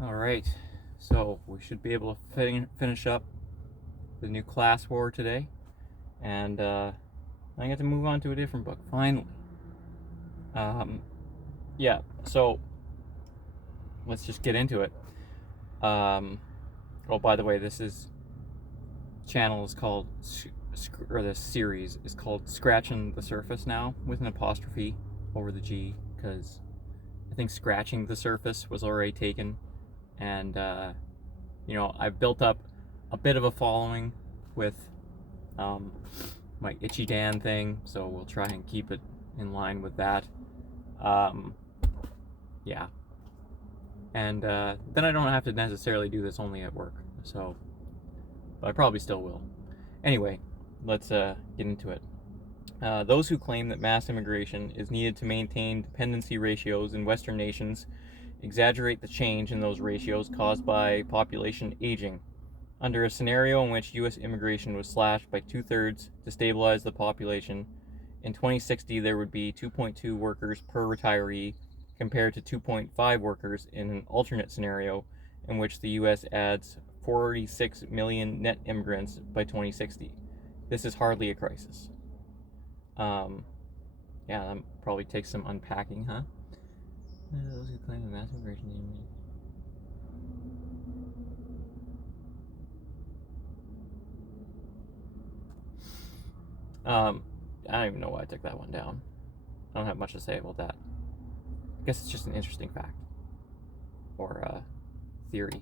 All right, so we should be able to finish up the new class war today, and I get to move on to a different book finally. Yeah, so let's just get into it. Oh, by the way, this channel is called, or this series is called Scratching the Surface now, with an apostrophe over the G, because I think Scratching the Surface was already taken, and I've built up a bit of a following with my Itchy Dan thing, so we'll try and keep it in line with that. Yeah. And then I don't have to necessarily do this only at work, so, but I probably still will. Anyway, let's get into it. Those who claim that mass immigration is needed to maintain dependency ratios in Western nations exaggerate the change in those ratios caused by population aging. Under a scenario in which U.S. immigration was slashed by 2/3 to stabilize the population, in 2060 there would be 2.2 workers per retiree compared to 2.5 workers in an alternate scenario in which the U.S. adds 46 million net immigrants by 2060. This is hardly a crisis. Yeah, that probably takes some unpacking, huh? Those who claim that mass immigration. I don't even know why I took that one down. I don't have much to say about that. I guess it's just an interesting fact or theory.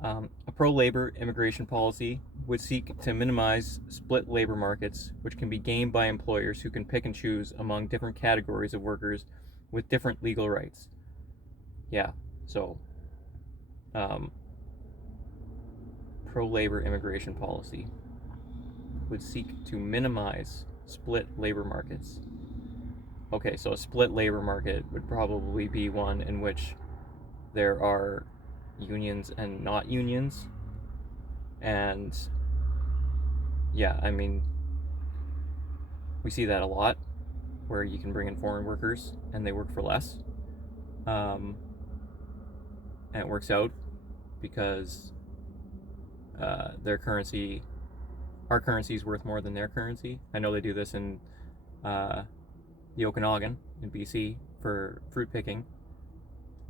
A pro-labor immigration policy would seek to minimize split labor markets, which can be gained by employers who can pick and choose among different categories of workers with different legal rights. Yeah, so pro-labor immigration policy would seek to minimize split labor markets. Okay, so a split labor market would probably be one in which there are unions and not unions. And yeah, I mean, we see that a lot where you can bring in foreign workers and they work for less. And it works out because our currency is worth more than their currency. I know they do this in the Okanagan in BC for fruit picking,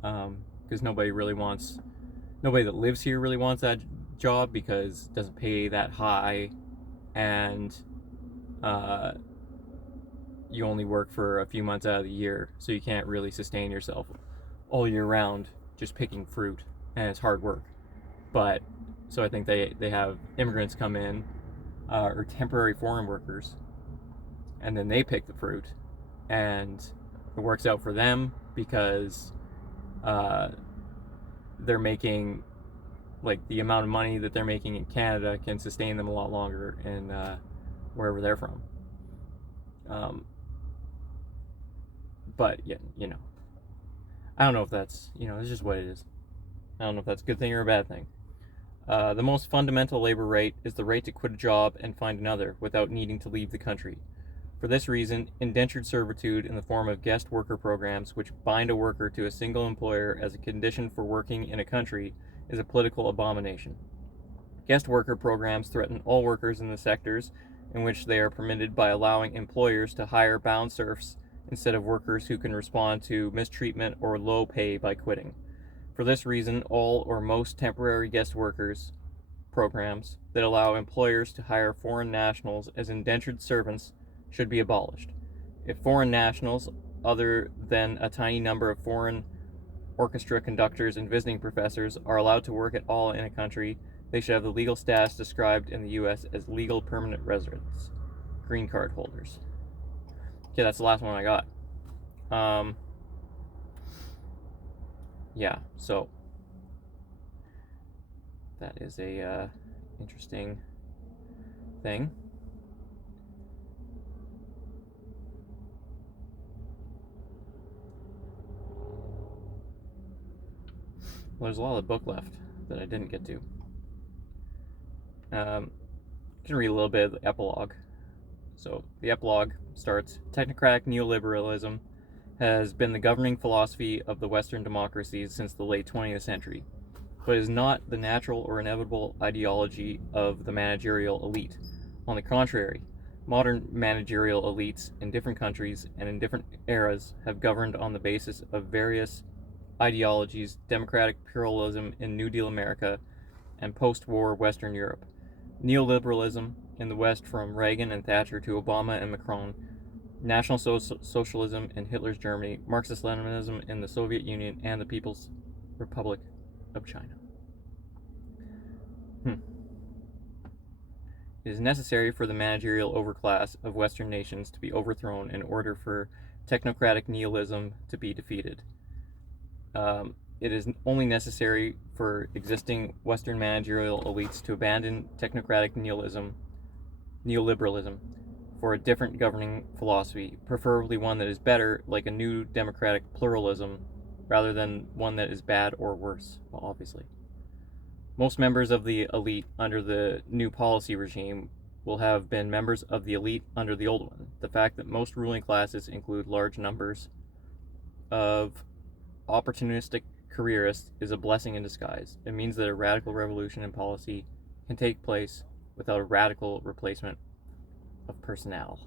because nobody that lives here really wants that job because it doesn't pay that high, and you only work for a few months out of the year, so you can't really sustain yourself all year round just picking fruit, and it's hard work. But so I think they have immigrants come in, or temporary foreign workers, and then they pick the fruit, and it works out for them because they're making, like, the amount of money that they're making in Canada can sustain them a lot longer in wherever they're from. But yeah, I don't know if that's, it's just what it is. I don't know if that's a good thing or a bad thing. The most fundamental labor right is the right to quit a job and find another without needing to leave the country. For this reason, indentured servitude in the form of guest worker programs which bind a worker to a single employer as a condition for working in a country is a political abomination. Guest worker programs threaten all workers in the sectors in which they are permitted by allowing employers to hire bound serfs instead of workers who can respond to mistreatment or low pay by quitting. For this reason, all or most temporary guest workers programs that allow employers to hire foreign nationals as indentured servants should be abolished. If foreign nationals, other than a tiny number of foreign orchestra conductors and visiting professors, are allowed to work at all in a country, they should have the legal status described in the U.S. as legal permanent residents, green card holders. Okay, that's the last one I got. Yeah, so that is a interesting thing. Well, there's a lot of the book left that I didn't get to. I can read a little bit of the epilogue. So the epilogue starts: technocratic neoliberalism has been the governing philosophy of the Western democracies since the late 20th century. but is not the natural or inevitable ideology of the managerial elite. On the contrary, modern managerial elites in different countries and in different eras have governed on the basis of various ideologies: democratic pluralism in New Deal America and post-war Western Europe, neoliberalism in the West from Reagan and Thatcher to Obama and Macron, National Socialism in Hitler's Germany, Marxist-Leninism in the Soviet Union, and the People's Republic of China. It is necessary for the managerial overclass of Western nations to be overthrown in order for technocratic nihilism to be defeated. It is only necessary for existing Western managerial elites to abandon technocratic neoliberalism, for a different governing philosophy, preferably one that is better, like a new democratic pluralism, rather than one that is bad or worse, well, obviously. Most members of the elite under the new policy regime will have been members of the elite under the old one. The fact that most ruling classes include large numbers of opportunistic careerists is a blessing in disguise. It means that a radical revolution in policy can take place without a radical replacement of personnel.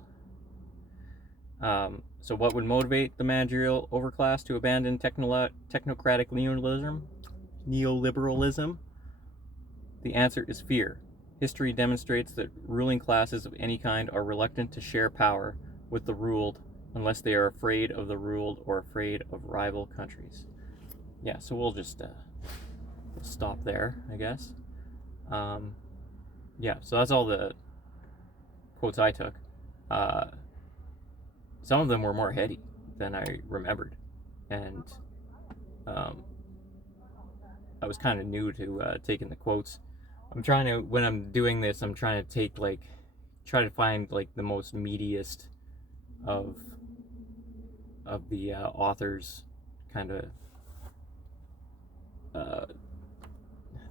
So what would motivate the managerial overclass to abandon technocratic neoliberalism? The answer is fear. History demonstrates that ruling classes of any kind are reluctant to share power with the ruled unless they are afraid of the ruled or afraid of rival countries. Yeah, so we'll just we'll stop there, I guess. Yeah, so that's all the quotes I took. Some of them were more heady than I remembered, and I was kind of new to taking the quotes. I'm trying to, when I'm doing this, I'm trying to try to find like the most meatiest of the author's kind of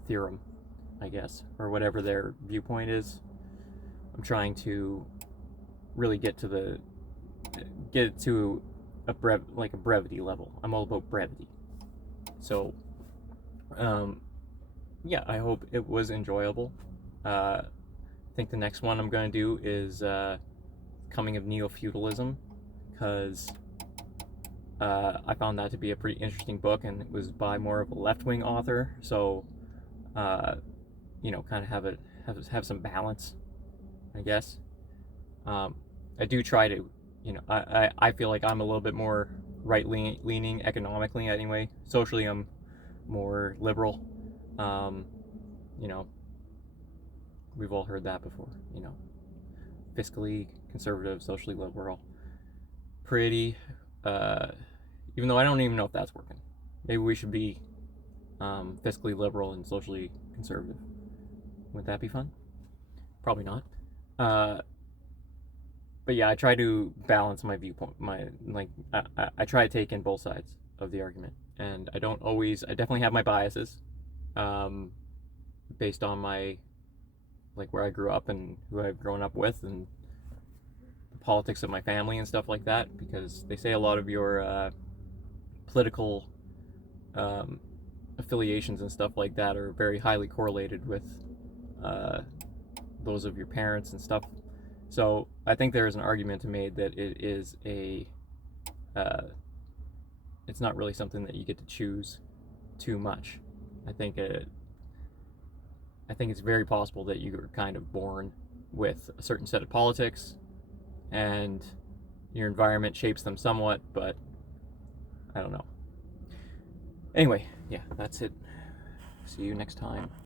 theorem, I guess, or whatever their viewpoint is. I'm trying to really get it to a brevity level. I'm all about brevity. So, yeah, I hope it was enjoyable. I think the next one I'm going to do is Coming of Neo-Feudalism, because I found that to be a pretty interesting book, and it was by more of a left-wing author, so kind of have some balance, I guess. I do try to, I feel like I'm a little bit more right-leaning economically anyway. Socially, I'm more liberal. We've all heard that before, fiscally conservative, socially liberal. Pretty, even though I don't even know if that's working. Maybe we should be fiscally liberal and socially conservative. Wouldn't that be fun? Probably not. But yeah, I try to balance my viewpoint. I try to take in both sides of the argument, and I definitely have my biases, based on my, where I grew up and who I've grown up with, and the politics of my family and stuff like that, because they say a lot of your political affiliations and stuff like that are very highly correlated with those of your parents and stuff. So I think there is an argument to be made that it is it's not really something that you get to choose too much. I think it's very possible that you were kind of born with a certain set of politics, and your environment shapes them somewhat, but I don't know. Anyway, yeah, that's it. See you next time.